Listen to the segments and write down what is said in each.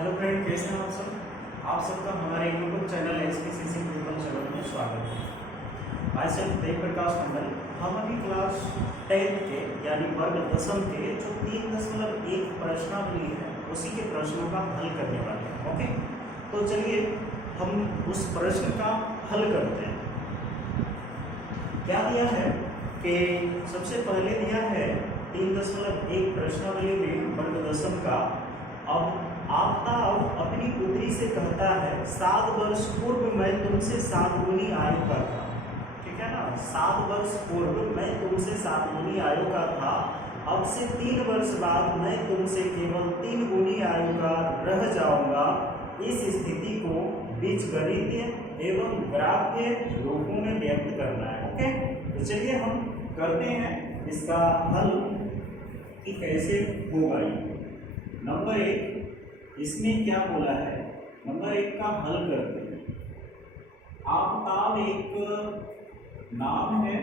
Hello friend, कैसे हैं आप सब। आप सबका हमारे YouTube channel SPCC triple seven में स्वागत है। आई सेल्फ देव प्रकाश मंडल। हम अभी क्लास 10 के यानी वर्ग दशम के जो 3.1 प्रश्नावली है उसी के प्रश्नों का हल करने वाले हैं। ओके, तो चलिए हम उस प्रश्न का हल करते हैं। क्या दिया है कि सबसे पहले दिया है 3.1 प्रश्नावली में वर्ग दशम का। अब आफ्ताब अपनी पुत्री से कहता है 7 वर्ष पूर्व मैं तुमसे 7 गुनी आयु का था। ठीक है ना, 7 वर्ष पूर्व मैं तुमसे 7 गुनी आयु का था। अब से 3 वर्ष बाद मैं तुमसे केवल 3 गुनी आयु का रह जाऊंगा। इस स्थिति को बीजगणितीय एवं ग्राफ्य रूपों में व्यक्त करना है। ओके, तो चलिए हम करते हैं इसका हल कि कैसे होगा ये। नंबर 1, इसमें क्या बोला है, नंबर 1 का हल करते हैं। आफ्ताब एक नाम है।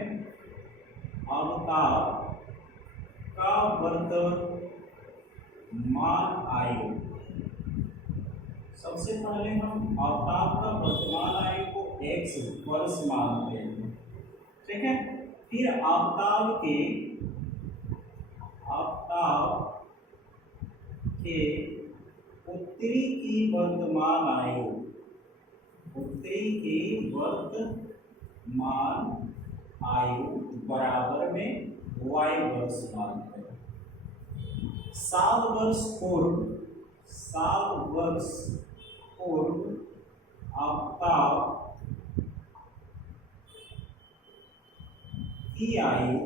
आफ्ताब का वर्तमान आयु, सबसे पहले हम आफ्ताब का वर्तमान आयु को x वर्ष मानते हैं। ठीक है, फिर आफ्ताब के पुत्री की वर्तमान आयु, पुत्री की वर्तमान आयु बराबर में y वर्ष मानते हैं। 7 वर्ष पूर्व आफ्ताब की आयु,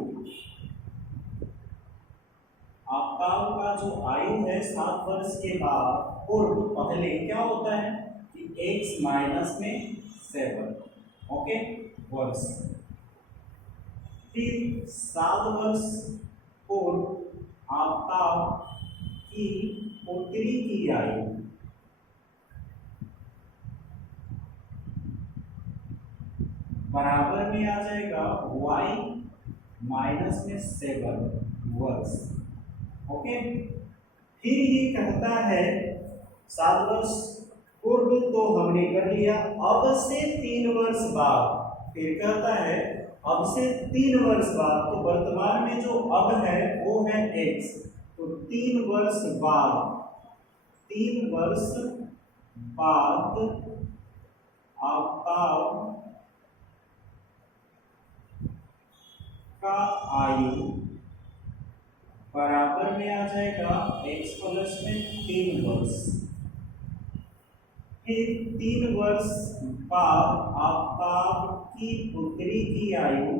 आफ्ताब का जो आयु है 7 वर्ष के बाद पूर्व, पहले क्या होता है कि x माइनस में 7 ओके वर्ष। फिर 7 वर्ष पूर्व आफ्ताब की पुत्री की आयु, बराबर में आ जाएगा y माइनस में 7 वर्ष। ओके, फिर ये कहता है 7 वर्ष पूर्व तो हमने कर लिया, अब से 3 वर्ष बाद, फिर कहता है अब से 3 वर्ष बाद, तो वर्तमान में जो अब है वो है x, तो 3 वर्ष बाद आफ्ताब का आयु बराबर में आ जाएगा x प्लस में 3 वर्ष। फिर 3 वर्ष बाद आफ्ताब की पुत्री की आयु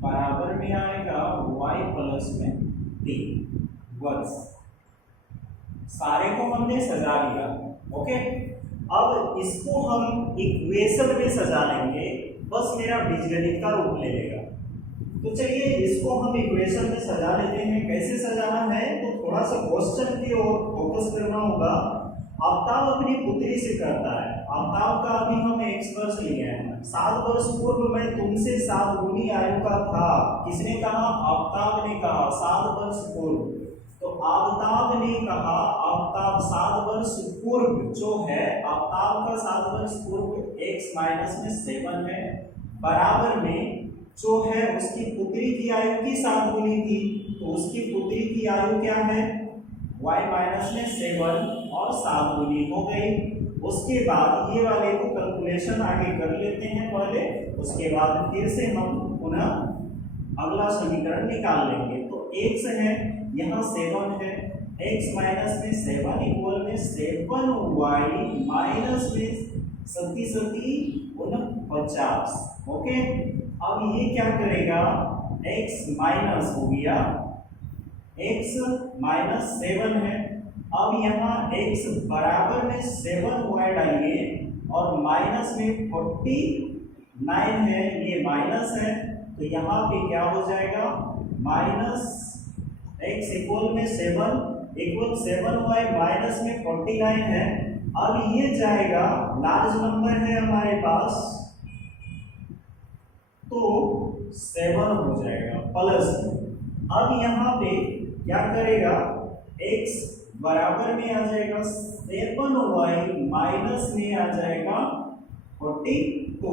बराबर में आएगा y प्लस में 3 वर्ष। सारे को हमने सजा लिया। ओके, अब इसको हम इक्वेशन में सजा लेंगे, बस मेरा बीजगणित का रूप ले लेगा। तो चलिए इसको हम इक्वेशन में सजा लेते हैं। कैसे सजाना है, तो थोड़ा सा क्वेश्चन की ओर फोकस करना होगा। आफ्ताब अपनी पुत्री से कहता है, आफ्ताब का अभी हम x वर्ष लिए हैं। 7 वर्ष पूर्व मैं तुमसे 7 गुनी आयु का था। किसने कहा? आफ्ताब ने कहा 7 वर्ष पूर्व। तो आफ्ताब ने कहा, आफ्ताब 7 वर्ष पूर्व जो है, आफ्ताब का 7 वर्ष पूर्व x माइनस में 7 है, बराबर में जो है उसकी पुत्री की आयु की 7 गुनी थी, तो उसकी पुत्री की आयु क्या है? y माइनस में 7 और 7 गुनी हो गई। उसके बाद ये वाले को कैलकुलेशन आगे कर लेते हैं पहले, उसके बाद फिर से हम पुनः अगला समीकरण निकाल लेंगे। तो x है, यहाँ 7 है, x माइनस में 7 इक्वल में 7y माइनस में 7 ओके। अब ये क्या करेगा? x माइनस हो गया, x माइनस 7 है। अब यहाँ x बराबर में 7y डालिए और माइनस में 49 है, ये माइनस है, तो यहाँ पे क्या हो जाएगा? माइनस x इक्वल में 7 इक्वल 7y माइनस में 49 है। अब ये जाएगा, लार्ज नंबर है हमारे पास, तो 7 हो जाएगा प्लस अब यहाँ पे क्या करेगा, x बराबर में आ जाएगा 7y माइनस में आ जाएगा 42।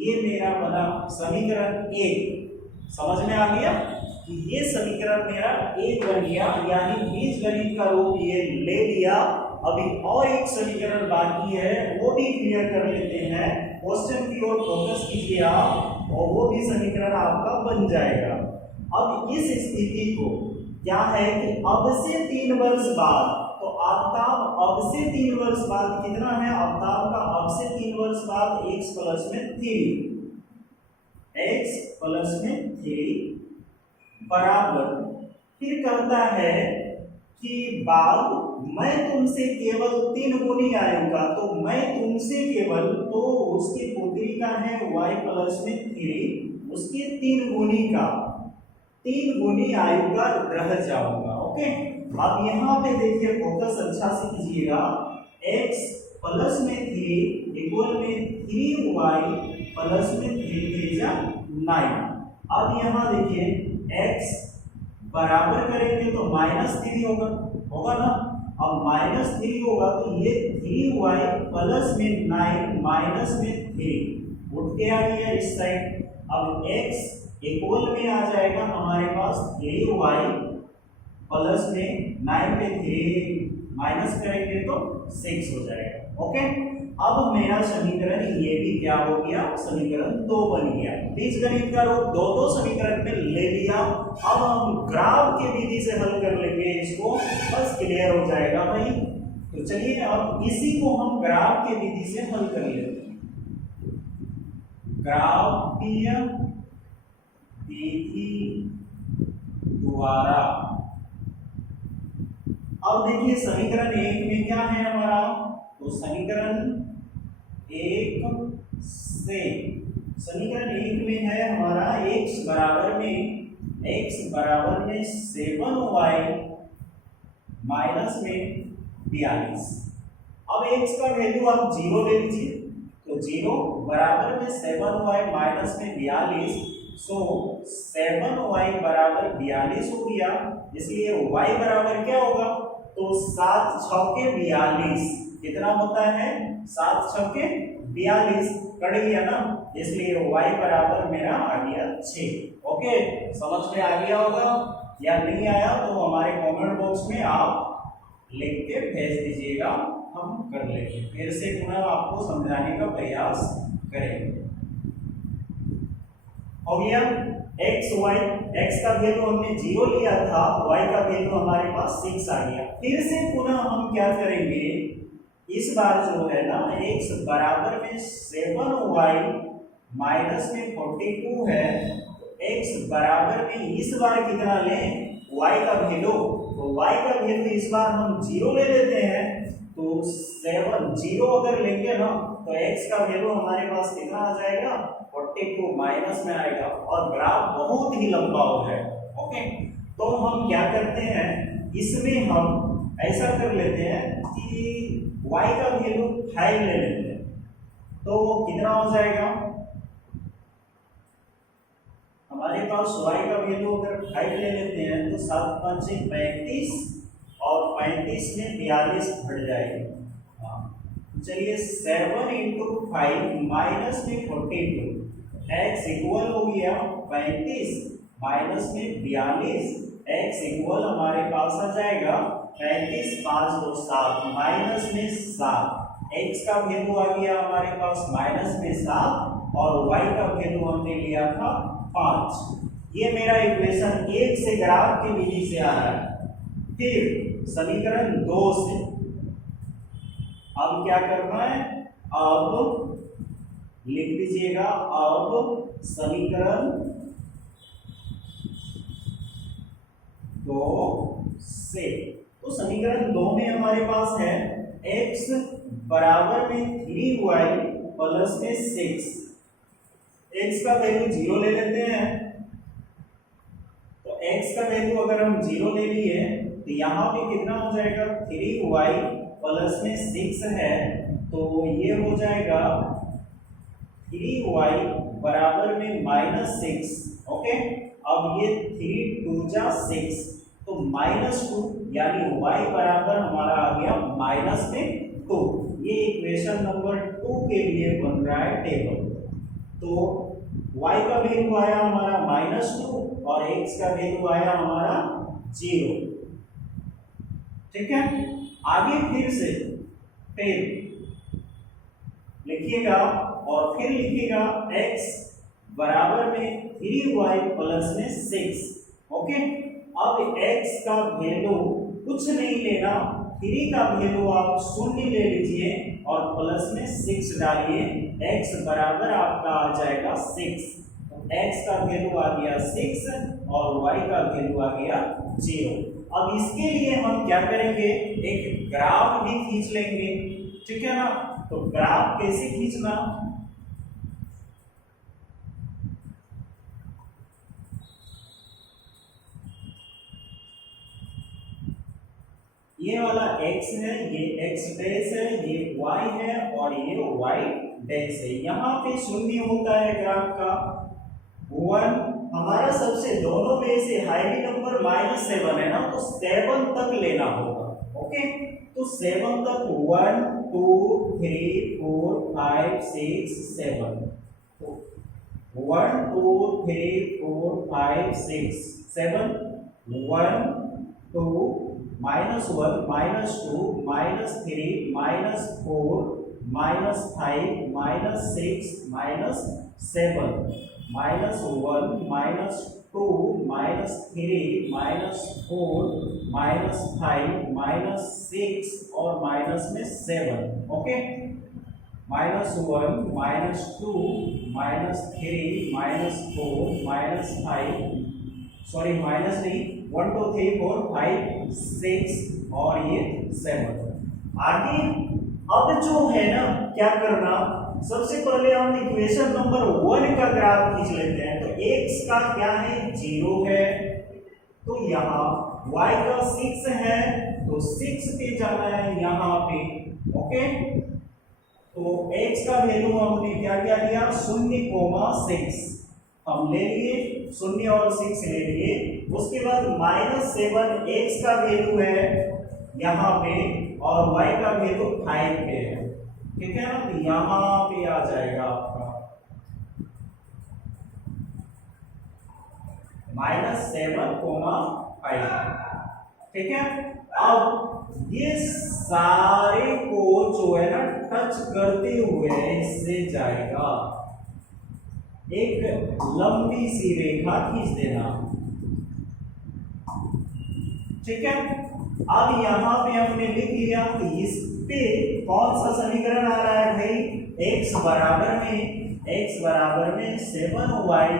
ये मेरा बना समीकरण एक। समझ में आ गया कि ये समीकरण मेरा एक बन गया, यानी बीजगणित का रूप ये ले लिया। अभी और एक समीकरण बाकी है, वो भी क्लियर कर लेते हैं। क्वेश्चन की ओर फोकस कीजिए आप, और वो भी समीकरण आपका बन जाएगा। अब इस स्थिति को क्या है कि अब से 3 वर्ष बाद, तो आपका अब से 3 वर्ष बाद कितना है, आपका अब से 3 वर्ष बाद x प्लस में 3 बराबर, फिर कहता है कि बाद मैं तुमसे केवल 3 गुनी आयु का, तो मैं तुमसे केवल, तो उसकी पुत्री का है y प्लस में 3, उसके 3 गुनी का, 3 गुनी आयु का रह जाऊंगा। ओके, अब यहाँ पे देखिए फोकस अच्छा से कीजिएगा। x प्लस में 3 इक्वल में 3y प्लस में 3 9। अब यहाँ देखिए x बराबर करेंगे तो -3 होगा ना। अब -3 होगा तो ये 3y प्लस में 9 माइनस में 3 उठ के आ गया इस साइड। अब x इक्वल में आ जाएगा हमारे पास 3y प्लस में 9 पे 3 माइनस करेंगे तो 6 हो जाएगा। ओके, अब मेरा समीकरण ये भी क्या हो गया, समीकरण 2 बन गया। बीजगणित का रूप दो समीकरण में ले लिया। अब हम ग्राफ के विधि से हल कर लेंगे इसको, बस क्लियर हो जाएगा भाई। तो चलिए अब इसी को हम ग्राफ के विधि से हल कर लेते हैं। ग्राफीय विधि द्वारा। अब देखिए समीकरण 1 में क्या है हमारा, तो समीकरण 1 में है हमारा x बराबर में 7y माइनस में 42। अब x का वैल्यू आप 0 ले लीजिए, तो 0 बराबर में 7y माइनस में 42, सो 7y बराबर 42 हो गया। इसलिए y बराबर क्या होगा, तो 7 छक्के 42 कितना होता है, 7 छक्के 42 कट गया ना, इसलिए y बराबर मेरा आ गया 6। ओके, समझ में आ गया होगा, या नहीं आया तो हमारे कमेंट बॉक्स में आप लिख के भेज दीजिएगा, हम कर लेंगे। फिर से पुनः आपको समझाने का प्रयास करेंगे। हो गया, x का वैल्यू हमने 0 लिया था, y का वैल्यू हमारे पास 6 आ गया। फिर से पुनः हम क्या करेंगे, इस बार जो है ना x बराबर में 7y माइनस में 42 है, तो x बराबर में इस बार कितना लें, y का वैल्यू, तो y का वैल्यू इस बार हम 0 ले लेते हैं, तो 0 अगर लेंगे ना तो x का वैल्यू हमारे पास कितना आ जाएगा, 42 माइनस में आएगा, और ग्राफ बहुत ही लंबा हो जाएगा। ओके, तो हम क्या करते हैं, इसमें हम ऐसा कर लेते हैं कि y का वैल्यू 5 ले लेते हैं, तो कितना हो जाएगा हमारे पास, y का वैल्यू अगर 5 ले लेते हैं तो 7 5 35, और 35 में 42 हट जाएगी। चलिए 7 × 5 माइनस में 42, x इक्वल हो गया 35 माइनस में 42, x इक्वल हमारे पास आ जाएगा 35 5 2 7 माइनस में 7, x का वैल्यू आ गया हमारे पास माइनस में 7, और y का वैल्यू हमने लिया था 5। ये मेरा इक्वेशन 1 से ग्राफ की विधि से आ रहा है। फिर समीकरण 2 से अब क्या करना है, अब लिख लीजिएगा, अब समीकरण 2 से, तो समीकरण 2 में हमारे पास है x बराबर में 3y प्लस में 6। x का वैल्यू 0 ले लेते हैं, तो x का वैल्यू अगर हम 0 ले लिए तो यहाँ पे कितना हो जाएगा, 3y प्लस में 6 है, तो ये हो जाएगा 3y बराबर में -6। ओके, अब अब ये 3 2 जा 6, तो -2 यानी y बराबर हमारा आ गया -2। ये इक्वेशन नंबर 2 के लिए बन रहा है टेबल। तो y का वैल्यू आया हमारा -2 और x का वैल्यू आया हमारा 0। ठीक है, आगे फिर से लिखिएगा और फिर लिखिएगा x बराबर में 3y प्लस में 6। ओके, अब x का वैल्यू कुछ नहीं लेना, 3 का वैल्यू आप 0 ले लीजिए और प्लस में 6 डालिए, x बराबर आपका आ जाएगा 6। तो x का वैल्यू आ गया 6 और y का वैल्यू आ गया 0। अब इसके लिए हम क्या करेंगे, एक ग्राफ भी खींच लेंगे। ठीक है ना, तो ग्राफ कैसे खींचना, ये वाला x है, ये x डैश है, ये y है और ये y डैश है। यहाँ पे शून्य होता है ग्राफ का 1, हमारा सबसे दोनों में से हाईली नंबर -7 है ना, तो 7 तक लेना होगा। ओके, तो 7 तक 1 2 3 4 5 6 7, तो 1 2 3 4 5 6 7, 1 2 -1 -2 -3 -4 -5 -6 -7, -1 -2 -3 -4 -5 -6 और माइनस में 7। ओके, -1 -2 -3 -4 सॉरी माइनस नहीं, 1 2 3 4 5 6 और ये 7। आगे अब जो है ना, क्या करना, सबसे पहले हम इक्वेशन नंबर 1 का ग्राफ खींच लेते हैं। तो x का क्या है, 0 है, तो यहाँ y का 6 है, तो 6 पे जाना है यहाँ पे। ओके, तो x का वैल्यू हमने क्या क्या लिया, 0,6 हम ले लिए, 0 और 6 ले लिए। उसके बाद -7 x का वैल्यू है यहाँ पे और y का वैल्यू 5 पे है। ठीक है ना, तो यहाँ पे आ जाएगा आपका -7,5। ठीक है, अब ये सारे को जो है ना टच करते हुए इससे जाएगा, एक लंबी सी रेखा खींच देना। ठीक है, अब यहां पे हमने लिख लिया कि इस पे कौन सा समीकरण आ रहा है भाई, x बराबर में 7y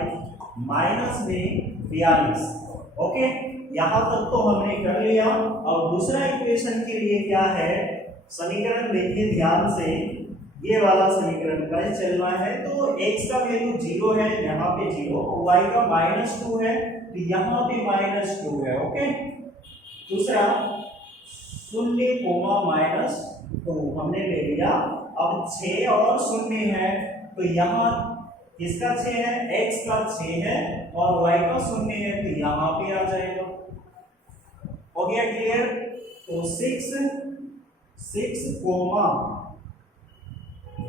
माइनस में 42। ओके, यहां तक तो हमने कर लिया। अब दूसरा इक्वेशन के लिए क्या है, समीकरण देखिए ध्यान से, ये वाला समीकरण का चलना है। तो x का वैल्यू 0 है, यहाँ पे 0, y का -2 है, तो यहाँ पे -2 है। ओके, दूसरा 0, -2 हमने ले लिया। अब 6 और 0 है, तो यहाँ किसका 6 है, x का 6 है और y का 0 है, तो यहाँ पे आ जाएगा। हो गया क्लियर, तो 6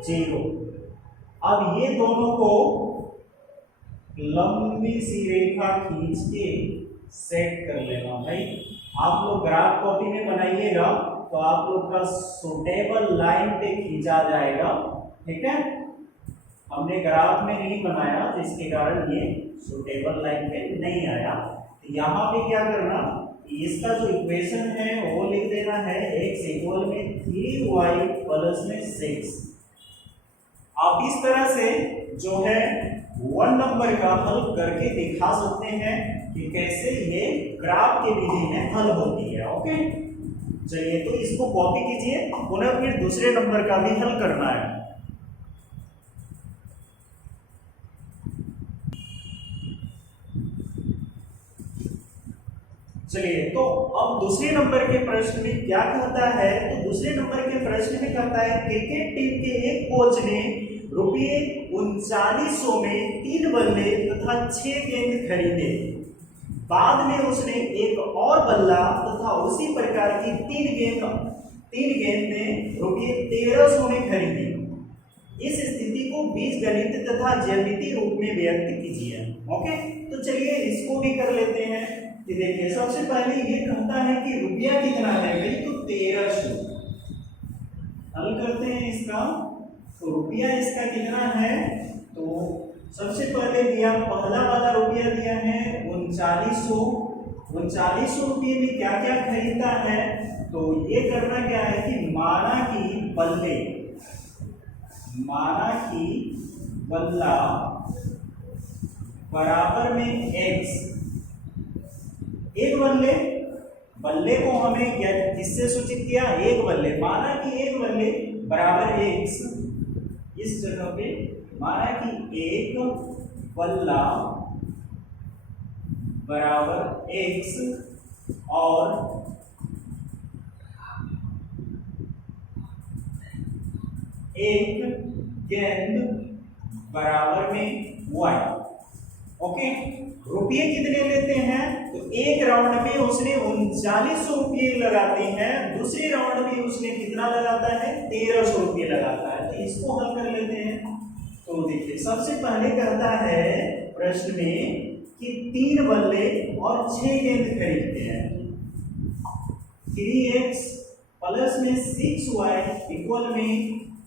0। अब ये दोनों को लंबी सी रेखा खींच के सेट कर लेना भाई। आप लोग ग्राफ कॉपी में बनाइएगा तो आप लोग का सुटेबल लाइन पे खींचा जाएगा। ठीक है, हमने ग्राफ में नहीं बनाया जिसके कारण ये सुटेबल लाइन पे नहीं आया। तो यहाँ पे क्या करना, इसका जो इक्वेशन है वो लिख देना है, x इक्वल में 3y प्लस में 6। आप इस तरह से जो है 1 नंबर का हल करके दिखा सकते हैं कि कैसे ये ग्राफ के विधि में हल होती है। ओके, चलिए तो इसको कॉपी कीजिए, पुनः फिर दूसरे नंबर का भी हल करना है। चलिए तो अब दूसरे नंबर के प्रश्न में क्या कहता है, तो दूसरे नंबर के प्रश्न में कहता है क्रिकेट टीम के एक कोच ने 3900 में 3 बल्ले तथा 6 गेंद खरीदे। बाद में उसने एक और बल्ला तथा उसी प्रकार की 3 गेंदें रुपये 1300 में खरीदी। इस स्थिति को बीजगणित तथा ज्यामितीय रूप में व्यक्त कीजिए। ओके, तो चलिए इसको भी कर लेते हैं। कि देखिए सबसे पहले ये कहता है कि रुपया कितना है भाई, तो 1300। हल करते हैं इसका। तो रुपया इसका कितना है, तो सबसे पहले दिया पहला वाला रुपया दिया है 3900। 3900 रुपये में क्या क्या खरीदता है, तो ये करना क्या है कि माना कि बल्ला बराबर में x। एक बल्ले को हमें क्या किससे सूचित किया, एक बल्ले। माना कि एक बल्ले बराबर x, इस जगह पे माना कि एक बल्ला बराबर x और एक गेंद बराबर में y। ओके, रुपये कितने लेते हैं, तो एक राउंड में उसने 3900 रुपये लगाते हैं, दूसरे राउंड में उसने कितना लगाता है, 1300 रुपये लगाता है। तो इसको हल कर लेते हैं। तो देखिए सबसे पहले कहता है प्रश्न में कि 3 बल्ले और 6 गेंद खरीदते हैं। 3x प्लस में 6y इक्वल में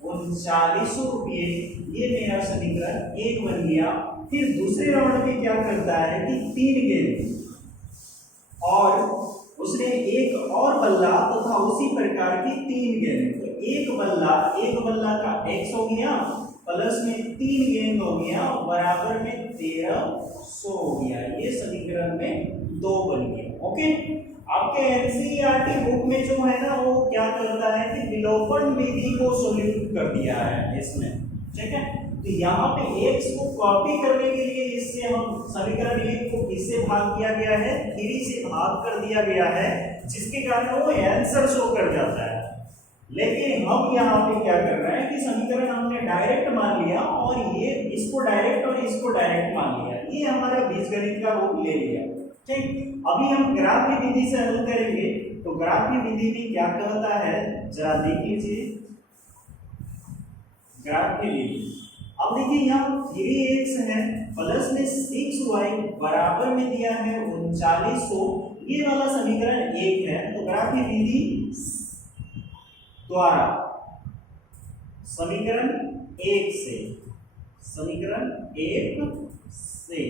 3900 रुपये, ये मेरा समीकरण 1 बन गया। फिर दूसरे राउंड में क्या करता है कि 3 गेंद और उसने एक और बल्ला तथा उसी प्रकार की 3 गेंद। तो एक बल्ला का x हो गया प्लस में 3 गेंद हो गया बराबर में 1300 हो गया। ये समीकरण में 2 बन गया। ओके, आपके एनसीईआरटी बुक में जो है ना वो क्या करता है कि विलोपन विधि को सॉल्यूट कर दिया है इसमें, ठीक है। तो यहाँ पे x को कॉपी करने के लिए इससे हम समीकरण 1 को किससे भाग किया गया है, 3 से भाग कर दिया गया है, जिसके कारण वो आंसर शो कर जाता है। लेकिन हम यहाँ पे क्या कर रहे हैं कि समीकरण हमने डायरेक्ट मान लिया और ये इसको डायरेक्ट और इसको डायरेक्ट मान लिया, ये हमारा बीजगणित का रूप ले लिया। ठीक, अभी हम ग्राफ की विधि से हल करेंगे। तो ग्राफ की विधि में क्या कहता है जरा देख लीजिए। ग्राफ की विधि, अब देखिए यहाँ 3x है प्लस में 6y बराबर में दिया है 3900, ये वाला समीकरण 1 है। तो ग्राफ की विधि द्वारा समीकरण 1 से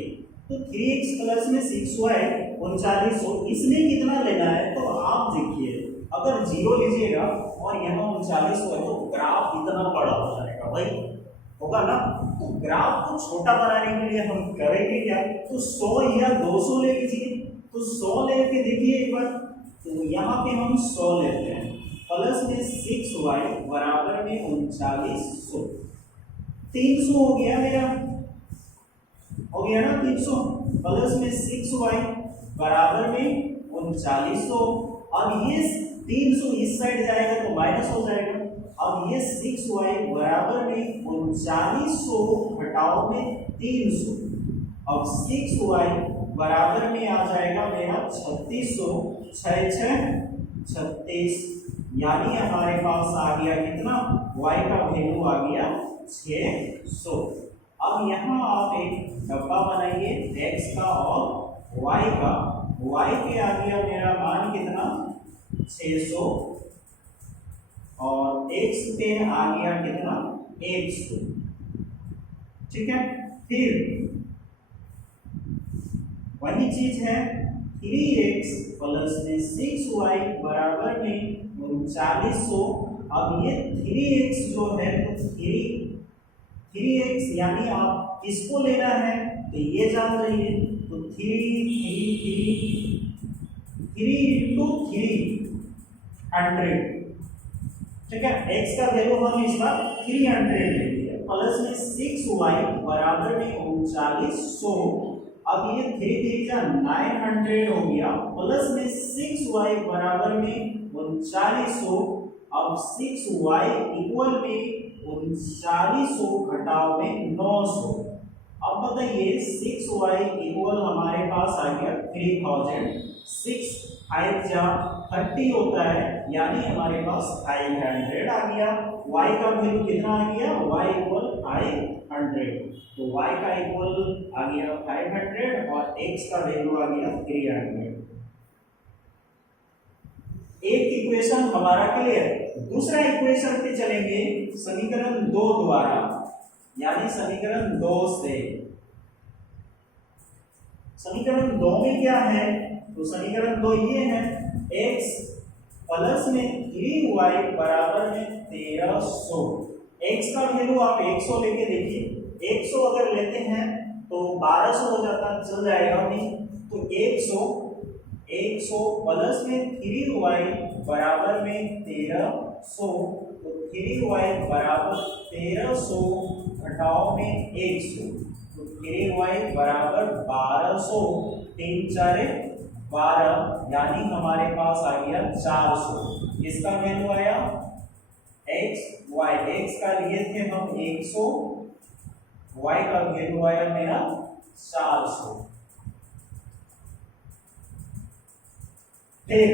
तो 3x प्लस में 6y 3900, इसमें कितना लेना है, तो आप देखिए अगर 0 लीजिएगा और यहाँ 3900 है तो ग्राफ इतना बड़ा हो जाएगा भाई, होगा ना। तो ग्राफ को छोटा बनाने के लिए हम करेंगे क्या, तो 100 या 200 ले लीजिए। तो 100 लेके देखिए एक बार, तो यहाँ पे हम 100 लेते हैं प्लस में 6y बराबर में 3900, 300 हो गया मेरा, हो गया ना 300 प्लस में 6y बराबर में 3900। अब ये 300 इस साइड जाएगा तो माइनस हो जाएगा। अब ये 6y बराबर में 3900 घटाओ में 300, अब 6y बराबर में आ जाएगा मेरा 3600, 36, यानी हमारे पास आ गया कितना, y का वैल्यू आ गया 600। अब यहाँ आप एक डब्बा बनाइए x का और y का, y के आ गया मेरा मान कितना 600 और x पे आ गया कितना 100, ठीक है। फिर वही चीज है 3x प्लस में 6y बराबर में 3900। अब ये 3x जो है तो 3x यानी आप किसको लेना है तो ये जान रही है, तो 3 into 300, ठीक है। x का वैल्यू हम इसका 300 ले लिया प्लस में 6y बराबर में 3900। अब ये 3 900 हो गया प्लस में 6y बराबर में 3900। अब 6y इक्वल में 3900 घटाव में 900। अब बताइए 6y इक्वल हमारे पास आ गया 3000। 6 5 जा 30 होता है, यानी हमारे पास 500 आ गया। y का वैल्यू कितना आ गया, y इक्वल 500। तो y का इक्वल आ गया 500 और x का वैल्यू आ गया 300। एक इक्वेशन हमारा क्लियर। दूसरा इक्वेशन पे चलेंगे समीकरण 2 द्वारा, यानी समीकरण 2 से। समीकरण 2 में क्या है, तो समीकरण 2 ये है, x प्लस में 3y बराबर में 1300। x का वैल्यू आप 100 लेके देखिए, 100 अगर लेते हैं तो 1200 हो जाता, चल जाएगा नहीं। तो 100 प्लस में 3y बराबर में 1300। तो 3y बराबर 1300 घटाओ में 100, तो 3y बराबर 1200। 3 4 12, यानी हमारे पास आ गया 400। इसका वैल्यू आया x का लिए थे हम 100, y का वैल्यू आया मेरा 400। फिर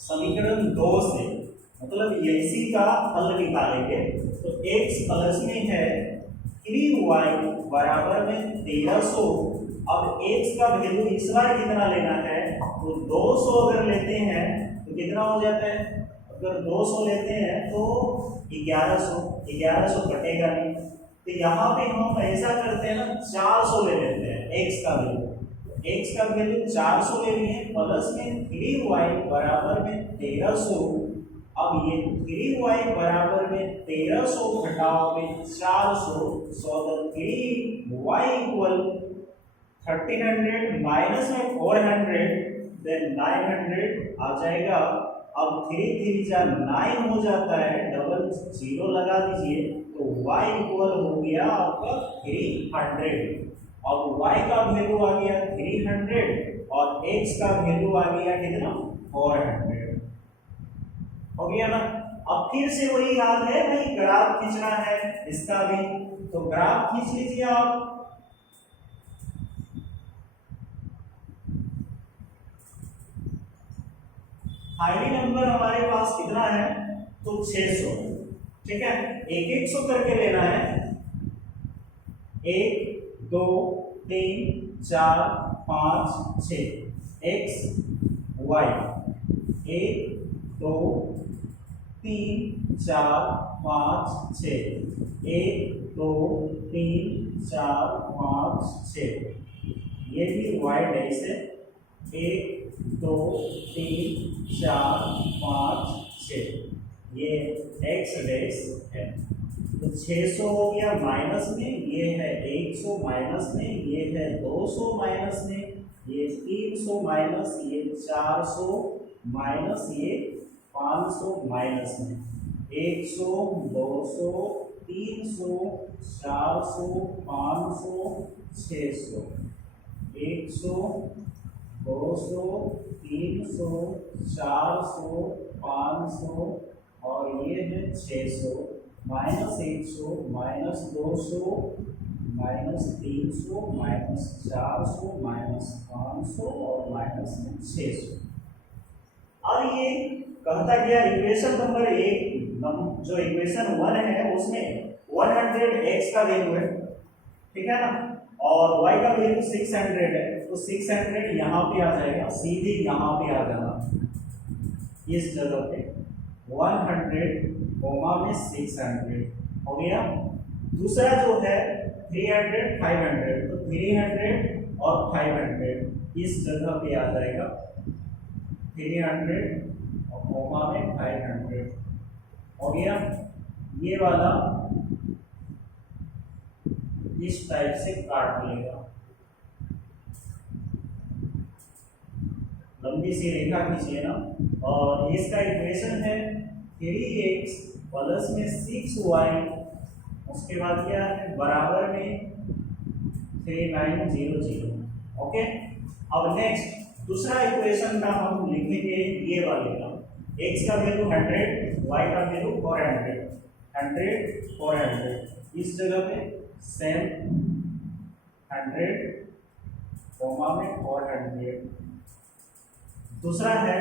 समीकरण 2 से मतलब इसी का हल निकालेंगे। तो x प्लस में है 3y बराबर में 1300। अब x का वैल्यू इस बार कितना लेना है, तो 200 अगर लेते हैं तो कितना हो जाता है, अगर 200 लेते हैं तो 1100 कटेगा नहीं। तो यहाँ पे हम ऐसा करते हैं ना, 400 ले लेते हैं x का वैल्यू। x का वैल्यू 400 ले लिए, प्लस में 3y बराबर में 1300। अब ये 3y बराबर में 1300 घटाओ में 400, so the 3y equal 1300 minus में 400, देन 900 आ जाएगा। अब 3 3 जा 9 हो जाता है, डबल 0 लगा दीजिए, तो y इक्वल हो गया आपका 300। अब y का वैल्यू आ गया 300 और x का वैल्यू आ गया कितना, 400। हो गया ना। अब फिर से वही हाल है भाई, ग्राफ खींचना है इसका भी, तो ग्राफ खींच लीजिए आप। फाइनल नंबर हमारे पास कितना है, तो 600। ठीक है, एक एक सौ करके लेना है। 1 2 3 4 5 6 x y 1 2 3 4 5 6 1 2 3 4 5 6। ये भी y डैश है, 1 2 3 4 5 6, ये x डैश है। तो 600 हो गया माइनस में, ये है 100 माइनस में, ये है 200 माइनस में, ये 300 माइनस, ये 400 माइनस, ये 500 माइनस में। 100 200 300 400 500 600, 100 200 300 400 500 और ये है 600 minus 100 minus 200 minus 300 minus 400 minus 500 और माइनस 600। और ये कहता गया इक्वेशन नंबर 1, जो इक्वेशन 1 है उसमें 100x का वैल्यू है, ठीक है ना, और y का वैल्यू 600 है, तो 600 यहाँ पे आ जाएगा, सीधे यहाँ पे आ जाना इस जगह पे 100 कोमा में 600 हो गया। दूसरा जो है 300 500, तो 300 और 500 इस जगह पे आ जाएगा, 300 और कोमा में 500 हो गया। ये वाला इस टाइप से काट लेगा, लंबी सी रेखा खींचिए ना, और इसका इक्वेशन है 3x प्लस में 6y, उसके बाद क्या है बराबर में 3900। ओके, अब नेक्स्ट दूसरा इक्वेशन का हम लिखेंगे ये वाले का, x का वैल्यू 100, y का वैल्यू 400। 100 और 100 इस जगह पे सेम 100 कॉमा में और 100। दूसरा है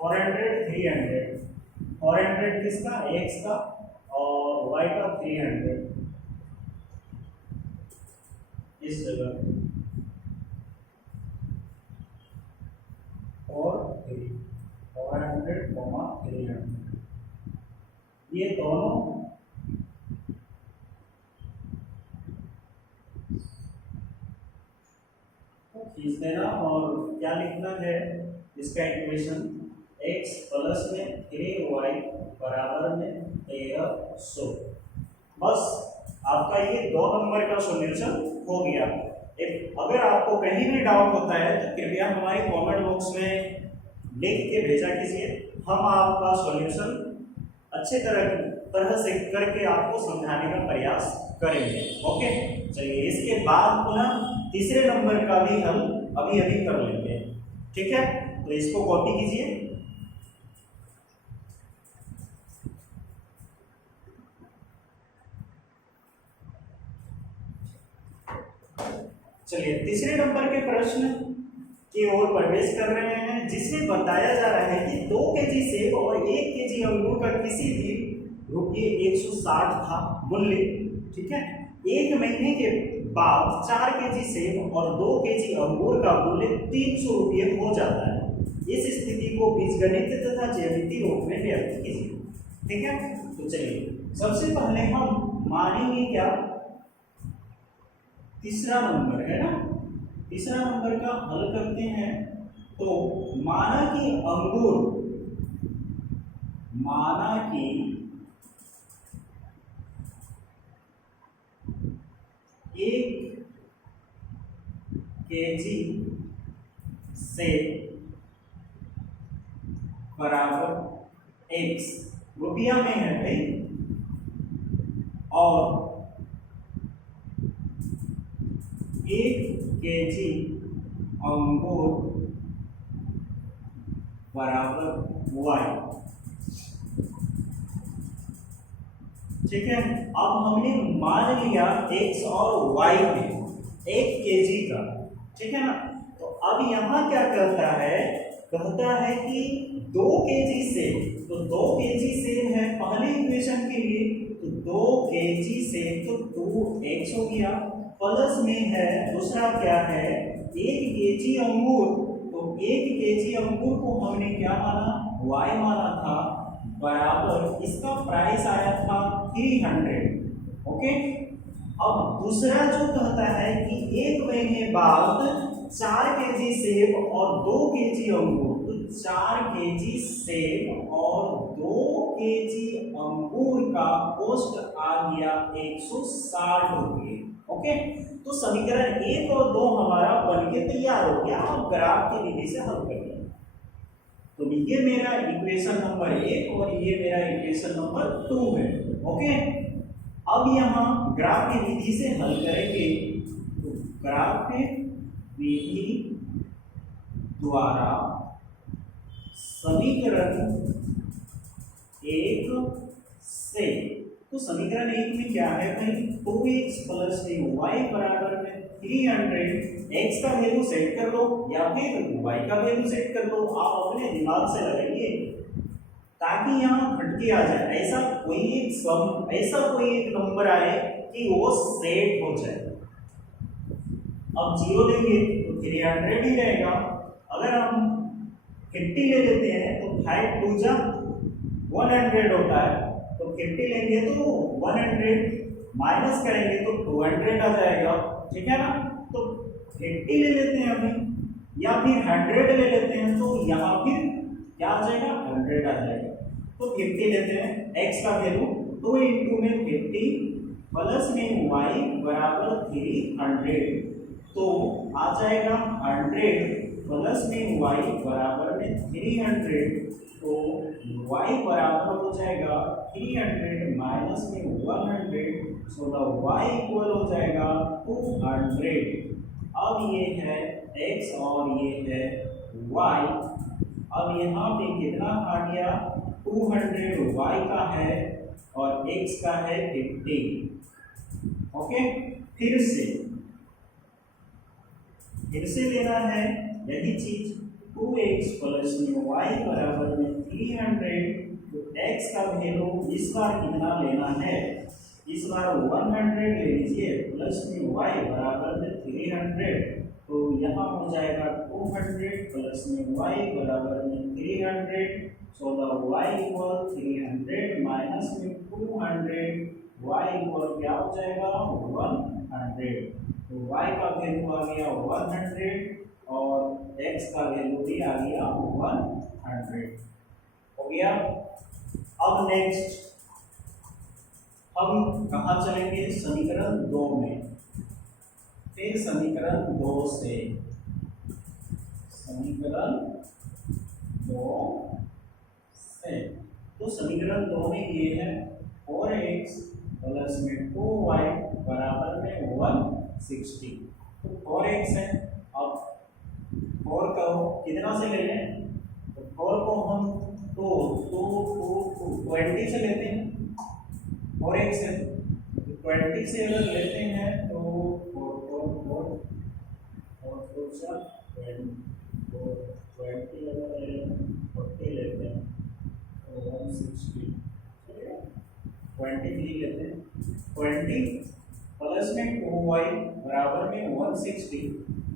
400 300, 400 किसका, x का और y का 300 इस जगह और 400 300 ये दोनों खींच देना और क्या लिखना है इसका इक्वेशन x प्लस में 3y बराबर में 1300। बस आपका ये 2 नंबर का सॉल्यूशन हो गया। अगर आपको कहीं भी डाउट होता है तो कृपया हमारे कमेंट बॉक्स में लिख के भेजा कीजिए, हम आपका सॉल्यूशन अच्छे तरह से करके आपको समझाने का प्रयास करेंगे। ओके, चलिए इसके बाद पुनः तीसरे नंबर का भी हम अभी कर लेंगे। ठीक है, तो इसको कॉपी कीजिए। चलिए तीसरे नंबर के प्रश्न की ओर प्रवेश कर रहे हैं, जिसमें बताया जा रहा है कि 2 केजी सेब और 1 केजी अंगूर का किसी भी ₹160 था मूल्य। ठीक है, 1 महीने के बाद 4 केजी सेब और 2 केजी अंगूर का मूल्य ₹300 हो जाता है। इस स्थिति को बीजगणित तथा ज्यामितीय रूप में व्यक्त कीजिए। ठीक है, तो चलिए सबसे पहले हम मानेंगे क्या, तीसरा नंबर है ना, तीसरा नंबर का हल करते हैं। तो माना कि 1 केजी सेब बराबर x रुपया में है भाई, और 1 केजी अंगूर बराबर y। ठीक है, अब हमने मान लिया x और y में 1 केजी का। ठीक है ना, तो अब यहां क्या कहता है कि 2 केजी सेब, तो 2 केजी सेब है पहले इक्वेशन के लिए, तो 2 केजी सेब तो 2x हो गया, प्लस में है दूसरा क्या है 1 केजी अंगूर, तो 1 केजी अंगूर को हमने क्या माना, y माना था, बराबर इसका प्राइस आया था 300। ओके, अब दूसरा जो कहता है कि 1 महीने बाद 4 केजी सेब और 2 केजी अंगूर, तो 4 केजी सेब और 2 केजी अंगूर का कॉस्ट आ गया 160 रुपये। ओके, तो समीकरण 1 और 2 हमारा बनके तैयार हो गया। अब ग्राफ की विधि से हल करेंगे। तो ये मेरा इक्वेशन नंबर 1 और ये मेरा इक्वेशन नंबर 2 है। ओके, अब यहाँ ग्राफ की विधि से हल करेंगे। तो ग्राफ की विधि द्वारा समीकरण 1 से, तो समीकरण 1 में क्या है भाई, 2x प्लस y बराबर में 300। x का वैल्यू सेट कर लो या फिर y का वैल्यू सेट कर लो, आप अपने दिमाग से लगाइए ताकि यहाँ घटके आ जाए, ऐसा कोई एक नंबर आए कि वो सेट हो जाए। अब 0 देंगे तो 300 ही रहेगा। अगर हम 50 ले लेते हैं तो 5 2 जा 100 होता है, तो 50 लेंगे तो 100 माइनस करेंगे तो 200 आ जाएगा। ठीक है ना, तो 50 ले लेते हैं अभी या फिर 100 ले लेते हैं, तो यहाँ फिर क्या आ जाएगा 100 आ जाएगा। तो 50 लेते हैं, x का वैल्यू 2 इंटू में 50 प्लस में y बराबर 300, तो आ जाएगा 100 प्लस में y बराबर में 300, तो y बराबर हो जाएगा 300 माइनस में 100, सो द y इक्वल हो जाएगा 200। अब ये है x और ये है y। अब यहाँ पे कितना आ गया 200 y का है और x का है 15। ओके, फिर से लेना है यही चीज, 2x प्लस न्यू y बराबर में 300। तो x का वैल्यू इस बार कितना लेना है, इस बार 100 ले लीजिए, प्लस न्यू y बराबर में 300। तो यहाँ हो जाएगा 200 प्लस न्यू y बराबर में 300। So the y equal 300 minus में 200, y इक्वल क्या हो जाएगा 100। तो y का वैल्यू आ गया 100 और x का वैल्यू भी आ गया 100। हो गया। अब नेक्स्ट हम कहाँ चलेंगे, समीकरण 2 में। फिर समीकरण 2 से, समीकरण 2 से, तो समीकरण 2 में ये है 4x प्लस में 2y बराबर में 160। तो 4x है, अब 4 को कितना से ले लें, तो 4 को हम 20 से लेते हैं, 4x है, तो 20 से अगर लेते हैं तो 20 अगर 40 लेते हैं तो 160, 23 लेते हैं, 20 प्लस में 2y बराबर में 160,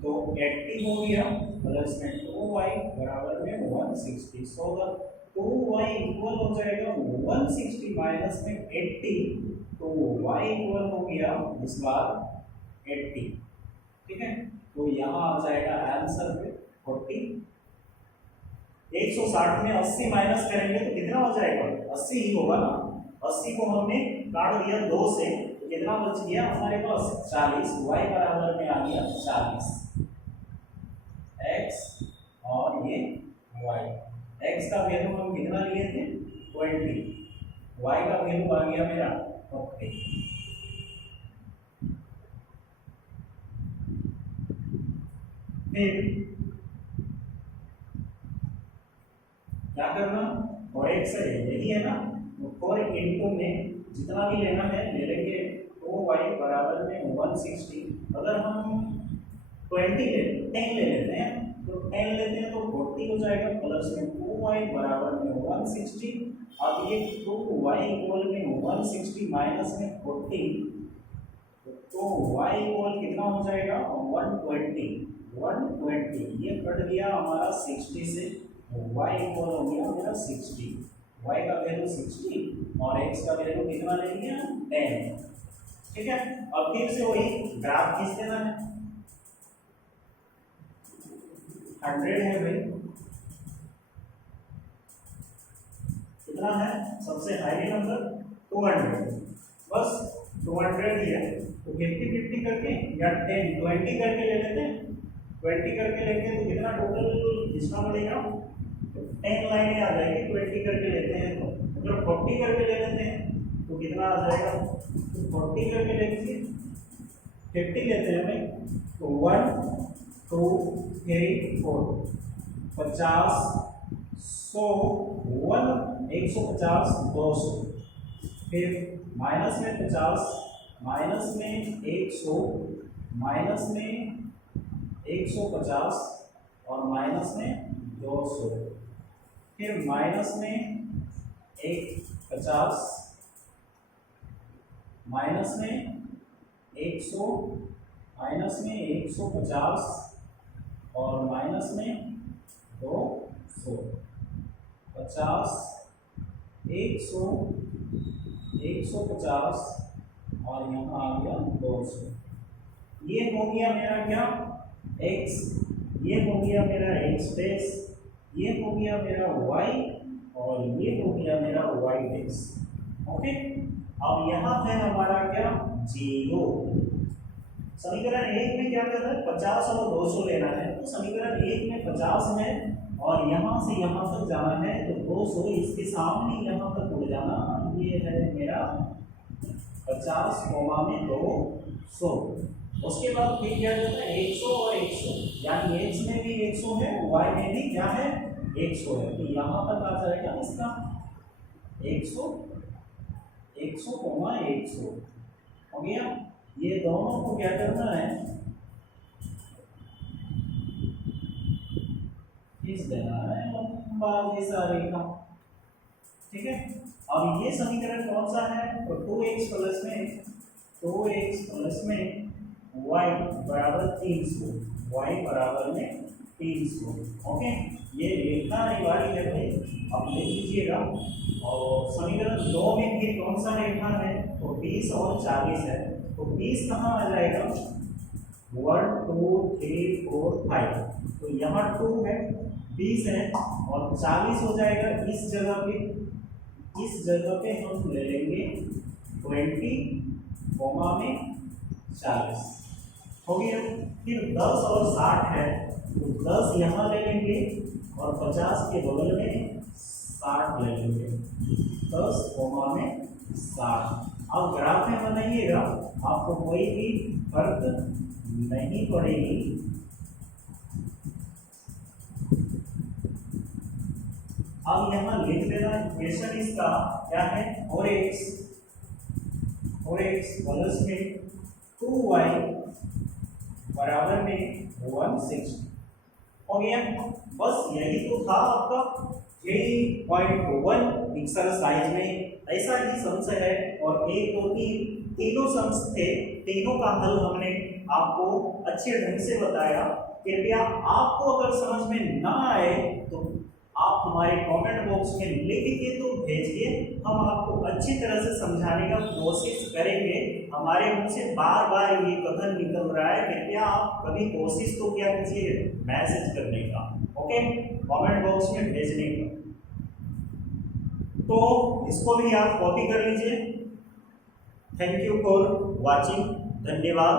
तो 80 हो गया, प्लस में 2y बराबर में 160। सो द 2y इक्वल हो जाएगा 160 माइनस में 80, तो y इक्वल हो गया इस बार 80। ठीक है, तो यहाँ आ जाएगा आंसर पे 40। 160 में 80 माइनस करेंगे तो कितना हो जाएगा, 80 ही होगा ना। 80 को हमने काट दिया 2 से, तो कितना बच गया हमारे पास 40। y बराबर में आ गया 40, x और ये y। x का वैल्यू हम कितना लिए थे 20, y का वैल्यू आ गया मेरा 40। फिर क्या करना, और x है यही है ना, तो 4 इंटू में जितना भी लेना है ले लेंगे, तो y बराबर में 160। अगर हम 10 ले लेते हैं, तो 10 लेते हैं तो 40 हो जाएगा, प्लस में 2y बराबर में 160। अब ये 2y इक्वल में 160 माइनस में 40, तो y इक्वल कितना हो जाएगा 120। ये कट गया हमारा 60 से, y इक्वल हो गया मेरा 60। y का वैल्यू 60 और x का वैल्यू कितना ले लिया 10। ठीक है, अब फिर से वही ग्राफ खींच देना है। 100 है भाई, कितना है सबसे हाई नंबर 200, बस 200 ही है। तो 50-50 करके या 10-20 करके ले लेते हैं, 20 करके लेंगे तो कितना टोटल खींचना पड़ेगा, तो 10 लाइनें आ जाएगी। 20 करके लेते हैं तो मतलब 40 करके ले लेते हैं तो कितना आ जाएगा, तो 40 करके लेंगे 50 लेते हैं भाई, तो 1 2 3 4 50 100 150 200, फिर माइनस में 50, माइनस में 100, माइनस में 150 और माइनस में 200, फिर माइनस में 150, माइनस में 100, माइनस में 150 और माइनस में 200, 50 100 150 और यहाँ आ गया 200। ये हो गया मेरा क्या x, ये हो गया मेरा x बेस, ये हो गया मेरा y और ये हो गया मेरा y बेस। ओके, अब यहाँ है हमारा क्या 0। समीकरण 1 में क्या करना है 50 और 200 लेना है, तो समीकरण 1 में 50 है और यहाँ से यहाँ तक जाना है, तो 200 इसके सामने यहाँ तक उड़ जाना। ये है मेरा 50 कोमा में 200। उसके बाद फिर क्या करना है 100 और 100, यानी x में भी 100 है, y में भी क्या है 100 है, तो यहाँ तक आ जाएगा इसका 100 100, हो गया। ये दोनों को क्या करना है, इस देना है लंबा जैसा रेखा, ठीक है। अब ये समीकरण कौन सा है, तो 2x प्लस में y बराबर 300, y बराबर में 300, ओके। ये रेखा वाली है भाई, अब ले लीजिएगा। और समीकरण 2 में भी कौन सा रेखा है, तो 20 और 40 है, तो 20 कहाँ आ जाएगा, 1 2 3 4 5, तो यहाँ 2 है, 20 है और 40 हो जाएगा। इस जगह पे हम ले लेंगे 20 कोमा में 40, हो गया। फिर 10 और 60 है, तो 10 यहाँ ले लेंगे और 50 के बगल में 60 ले लेंगे, 10 कोमा में 60। अब ग्राफ में बनाइएगा, आपको कोई भी फर्क नहीं पड़ेगी। अब यहाँ लिख देना इक्वेशन इसका क्या है, 4x प्लस में 2y बराबर में 160, हो गया। बस यही तो था आपका 3.1 एक्सरसाइज में। ऐसा ही संशय है और 1 2 3 तीनों सम्स थे, तीनों का हल हमने आपको अच्छे ढंग से बताया। कृपया आपको अगर समझ में ना आए तो आप हमारे कमेंट बॉक्स में लिख के तो भेजिए, हम आपको अच्छी तरह से समझाने का कोशिश करेंगे। हमारे मुंह से बार बार ये कथन निकल रहा है, कृपया आप कभी कोशिश तो क्या कीजिए मैसेज करने का, ओके, कमेंट बॉक्स में भेजने का। तो इसको भी आप कॉपी कर लीजिए। थैंक यू फॉर वॉचिंग, धन्यवाद।